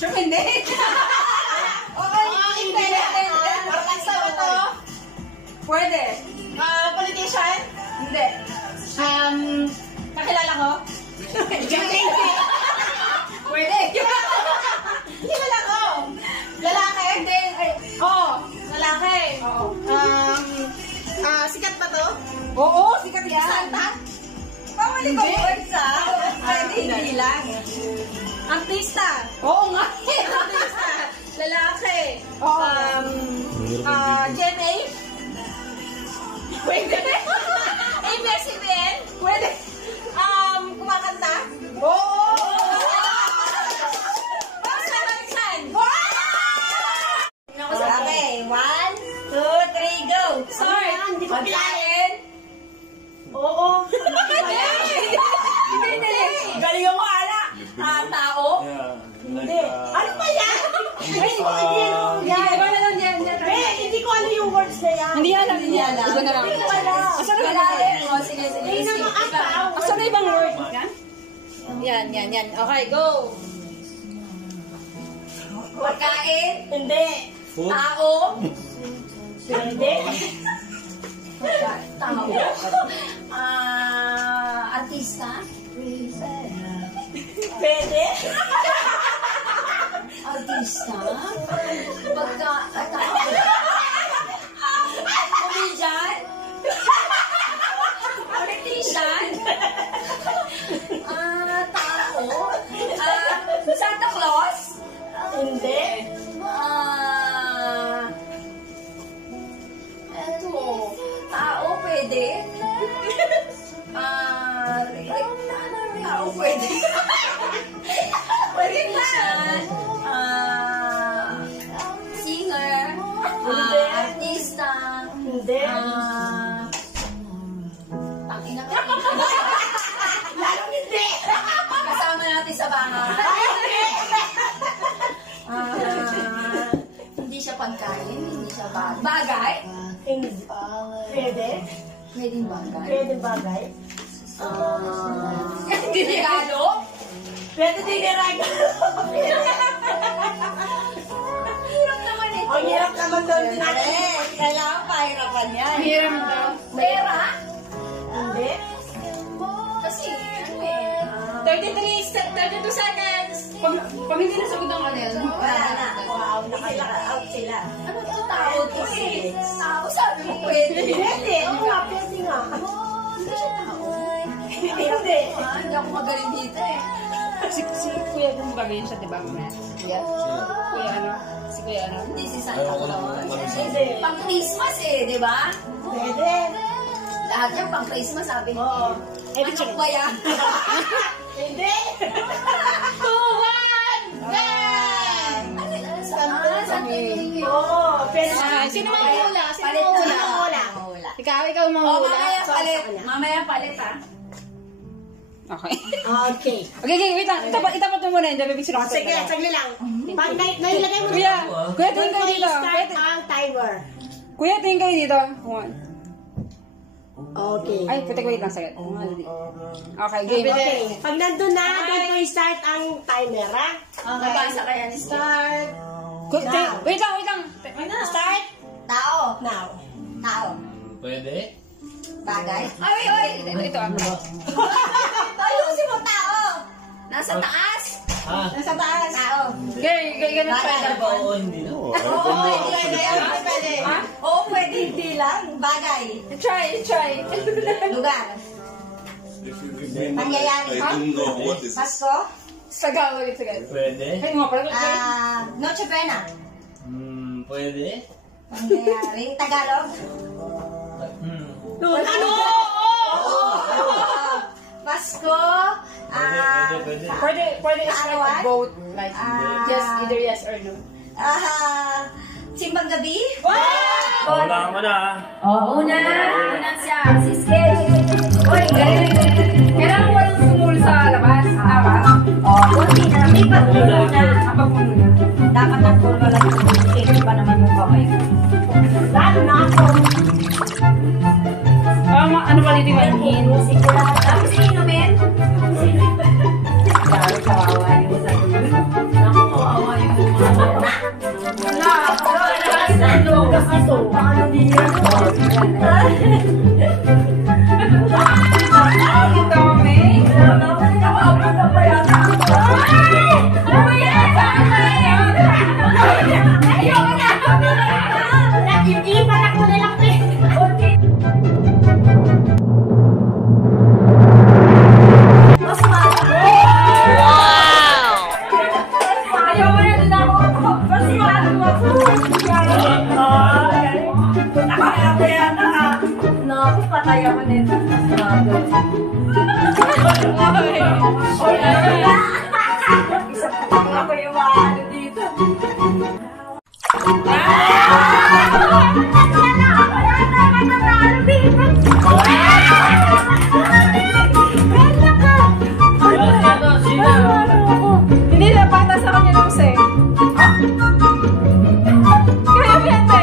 Sure, hindi. Okay, hindi. Artista ba to? Pwede. Politician? Hindi. Kakilala ko? Pwede. Kilala ko. Lalaki? Hindi. Oo. Lalaki? Oo. Sikat ba to? Oo, sikat yan. Santa? Pamali ko words pwede, hindi lang. Artista? Oo nga. Artista? Lalaki? Oo. GMA? Pwede. ABS-CBN? Pwede. Kumakanta? Oo. Saan? Okay, 1, 2, 3, go. Sorry, hindi ko pilain. Oo. Hindi. Galing mo, Ana. Tao? Hindi. Ano pa yan? Hindi ko alam yung words na yan. Hindi alam, hindi alam. Iba na lang. Hindi ko alam. Asan na ba? Sige. Hindi naman ikaw. Asan na ibang word? Yan. Okay, go. Pagkain? Hindi. Tao? Pwede. Tao? Artista? Pwede. Artista? Tao? Comedian? Politician? Tao? Santa Claus? Hindi. Eto. Tao pwede? Tao pwede? Pwede na. Singer? Artista? Hindi. Tangina ka. Lalong hindi. Kasama natin sa bahay. Hindi siya pagkain, hindi siya bagay. Hindi. Pwede. Pwedeng bagay. Pwede bagay. Hindi regalo? Pwede din yung regalo. Hirap naman ito. Ang hirap naman doon natin. Kailangan pahirapan yan. Hiram daw. Pera? Hindi. Kasi, 32 seconds. Pag hindi nasagot ang ano yan. Wala na. Wow, out sila. Ano to? Tao to eh. Tao, sabi mo pwede. Pwede. Oo nga, pwede nga. Hindi siya tao. Hindi. Hindi ako magaling dito eh. Si Kuya kung bagay siya, di ba? Kuya? Kuya ano? Si Kuya ano? Hindi si Santa Claus. Hindi. Pang Christmas eh, di ba? Pwede. Lahat yan pang Christmas, sabi niyo. Oo. Ano ba yan? Hindi. 2, 1, Oo. Pwede. Sino manghula? Palit Sino na. manghula? Ikaw Oh, manghula. mamaya palit. kanya. Mamaya palit ha. Okay. Okay. Okay, wait lang. Itapat mo muna. Hindi, bibig sila. Sige, sagli lang. Pag nailagay mo Kuya, Kuya, doon tingin ko kayo dito. i-start ang timer. Kuya, tingin kayo dito. One. Okay. Ay, pwede ko wait lang sagad. Okay, game. Okay. Pag nandun na, doon ko i-start ang timer, ha? Nabasa kaya ni Steve. Start. Wait lang. Start. Tao. Now. Tao. Pwede? Bagay. Ay. Ito ako. Ayusin mo tao. Nasa taas. Nasa taas. Tao. Ganun pa. Oo, hindi na. Oo, pwede. Pwede. Oo, pwede. Hindi lang. Bagay. Try. Lugar. Pangyayari. I don't know what is Pasko. Sagad. Pwede? Ay, nga pala. Noche Buena. Pwede? Pangyayari. Tagalog. Ano? Pasko. Pwede. Pwede is Kaarawan? like both. Like, yes, either yes or no. Simbang gabi. Wala mo na. Una siya. Si Skate. Uy, galing. Kailangan walang sumul sa labas. Tama? Kunti na. May pagpuno na. Pagpuno na. Dapat ang puno lang ng Skate pa naman yung kamay ko. Lalo na ako. Ano ba dito yung hin? Tapos inumin. Kawawa yung sa dulo. Naku, kawawa Patay ako nito. Isa pa ako yung ano dito. Hindi na pata sa kanya ng se. Kaya biyate.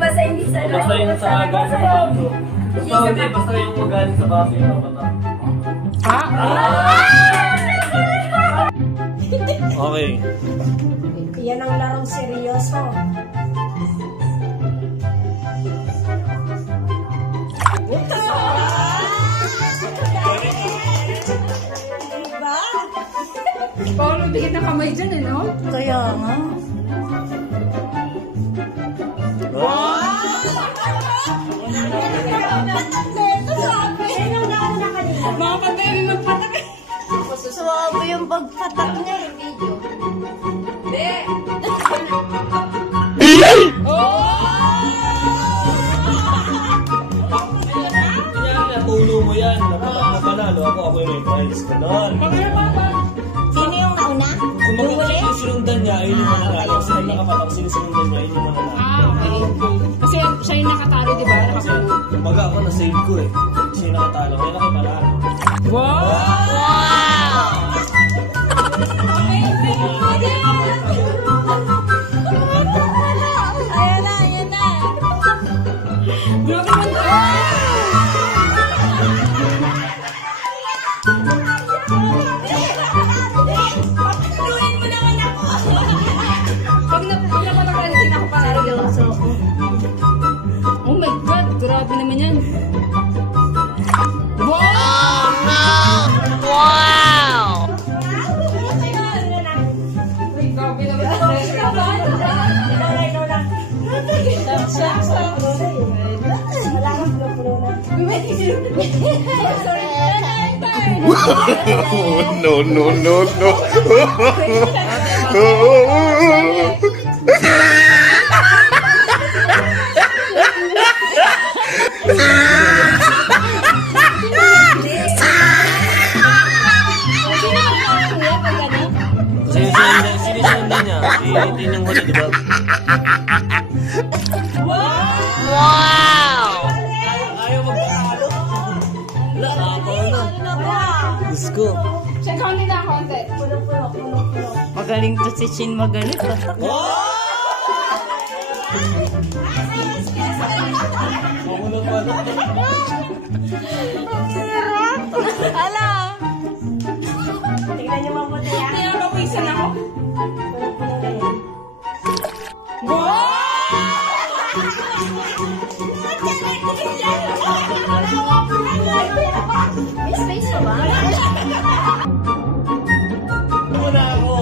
Basta hindi sa Basta yung sa galing sa baso. Basta yung magaling sa baso yung mata. Okay. Yan ang larong seryoso. Diba? Paolo, dikit na kamay dyan eh, no? Kaya nga. Mga patay, may magpatak. Swabe yung pagpatak niya eh. Natulo mo yan. Napanalo ako yung may prize ka doon. Sino yung nauna? Kung sinusundan niya, ayun yung mananalo. Kasi nang nakapatak, sinusundan niya, ayun yung mananalo. Okay. Kasi siya yung nakatalo, di ba? Kasi baga ako na-save ko eh. Siya yung nakatalo. Kaya na kayo panalo. Ayan na, ayan na. Grabe man tayo. Patuloyin mo naman ako. Pag napalakan, hindi na ako seryoso. Oh my God, grabe naman yan. No, no, no, no. Sinusundan niya. Hindi niyang huli, di ba? Ayaw magpapalo. Wala, nakakaw na. Diyos ko. Siya, konti na, konti. Magaling to si Chin, magaling. Makulong pa na. Hala! Tingnan niyo mabuti ah. Kaya mawisan ako. May space pa ba? Muna ako.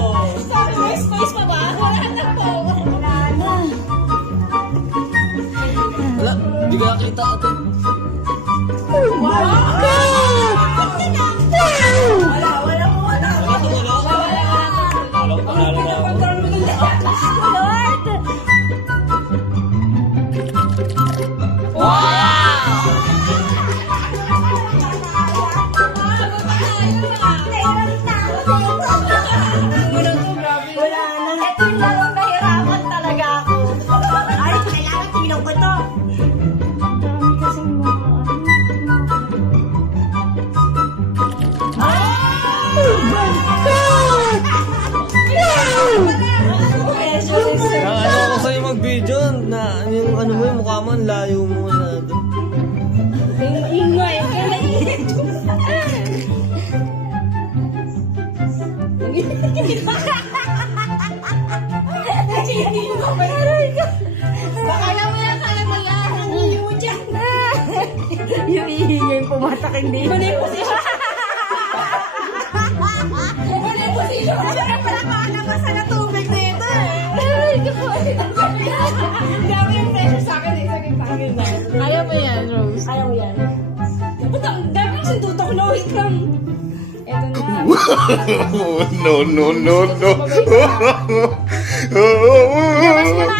May space pa ba? Wala na po. Wala na. Hindi ka nakita ate. Wala mo wala. Alam ko pangalan na ako. Lord! Wala na. Ito yung larong nahirapan talaga ako. Ay, kailangan tingnan ko to. Dami kasing mga Ano ako sa'yo mag-video na yung ano mo yung mukha mo, ang layo mo na doon. Ingay. Kailan Kaya mo yan, kaya mo yan. Ang hili mo dyan. yung iingay pumatak hindi. Muna yung posisyon. Muna yung posisyon. Pala naman sa tubig dito Dami yung pressure sa akin. Isagin sa akin na. Ayaw mo yan, Rose. Ayaw mo yan. Ba't ang dami yung sintuto ko na wait lang. Ito na. No, no, no, no. Labas mo na.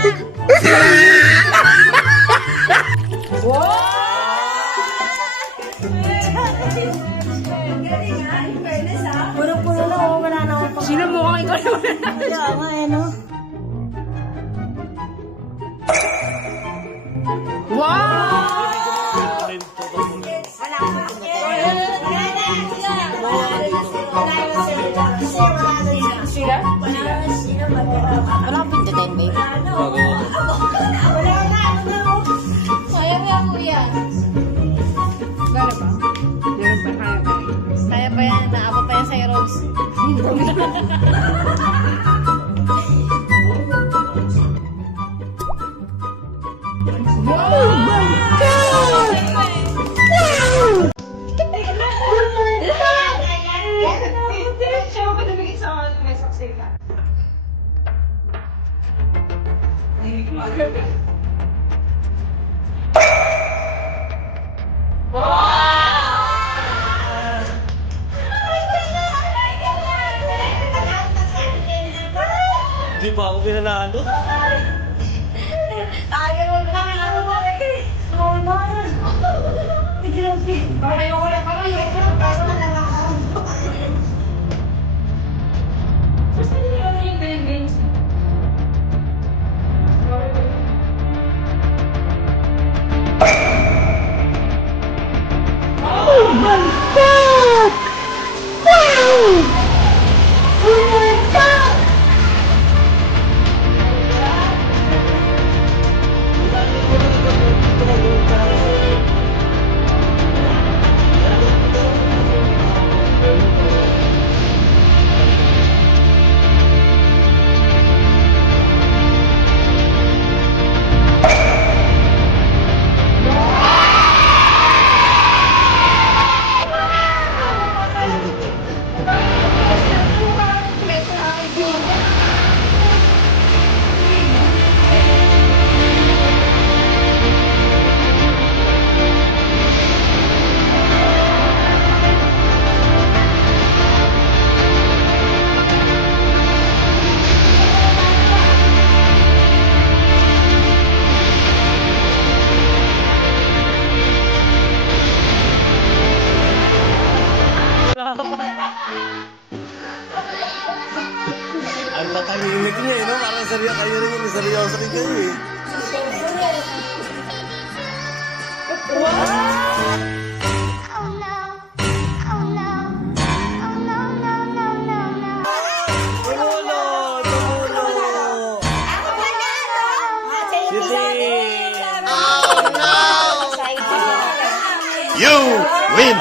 Galing nga, in fairness Puro-puro na wala na akong Sino mo kang ikaw naman? Kaya nga no? Wala akong Sila? Wala akong pindutin ba yun? Wala na, Kaya mo yan, kuya. Gano'n ba? Meron ba? Kaya ba? Kaya pa yan, naabot pa yan sa'yo, Rose. Di pa ako pinanalo. Ayaw mo kami lang mo. Oo naman. Grabe. Ayoko lang ako. Ang tatahimik niya eh, no? Parang seryo kayo rin yun. Seryoso rin kayo eh. Tumulo! Tumulo! Ako manalo! Sige! You win.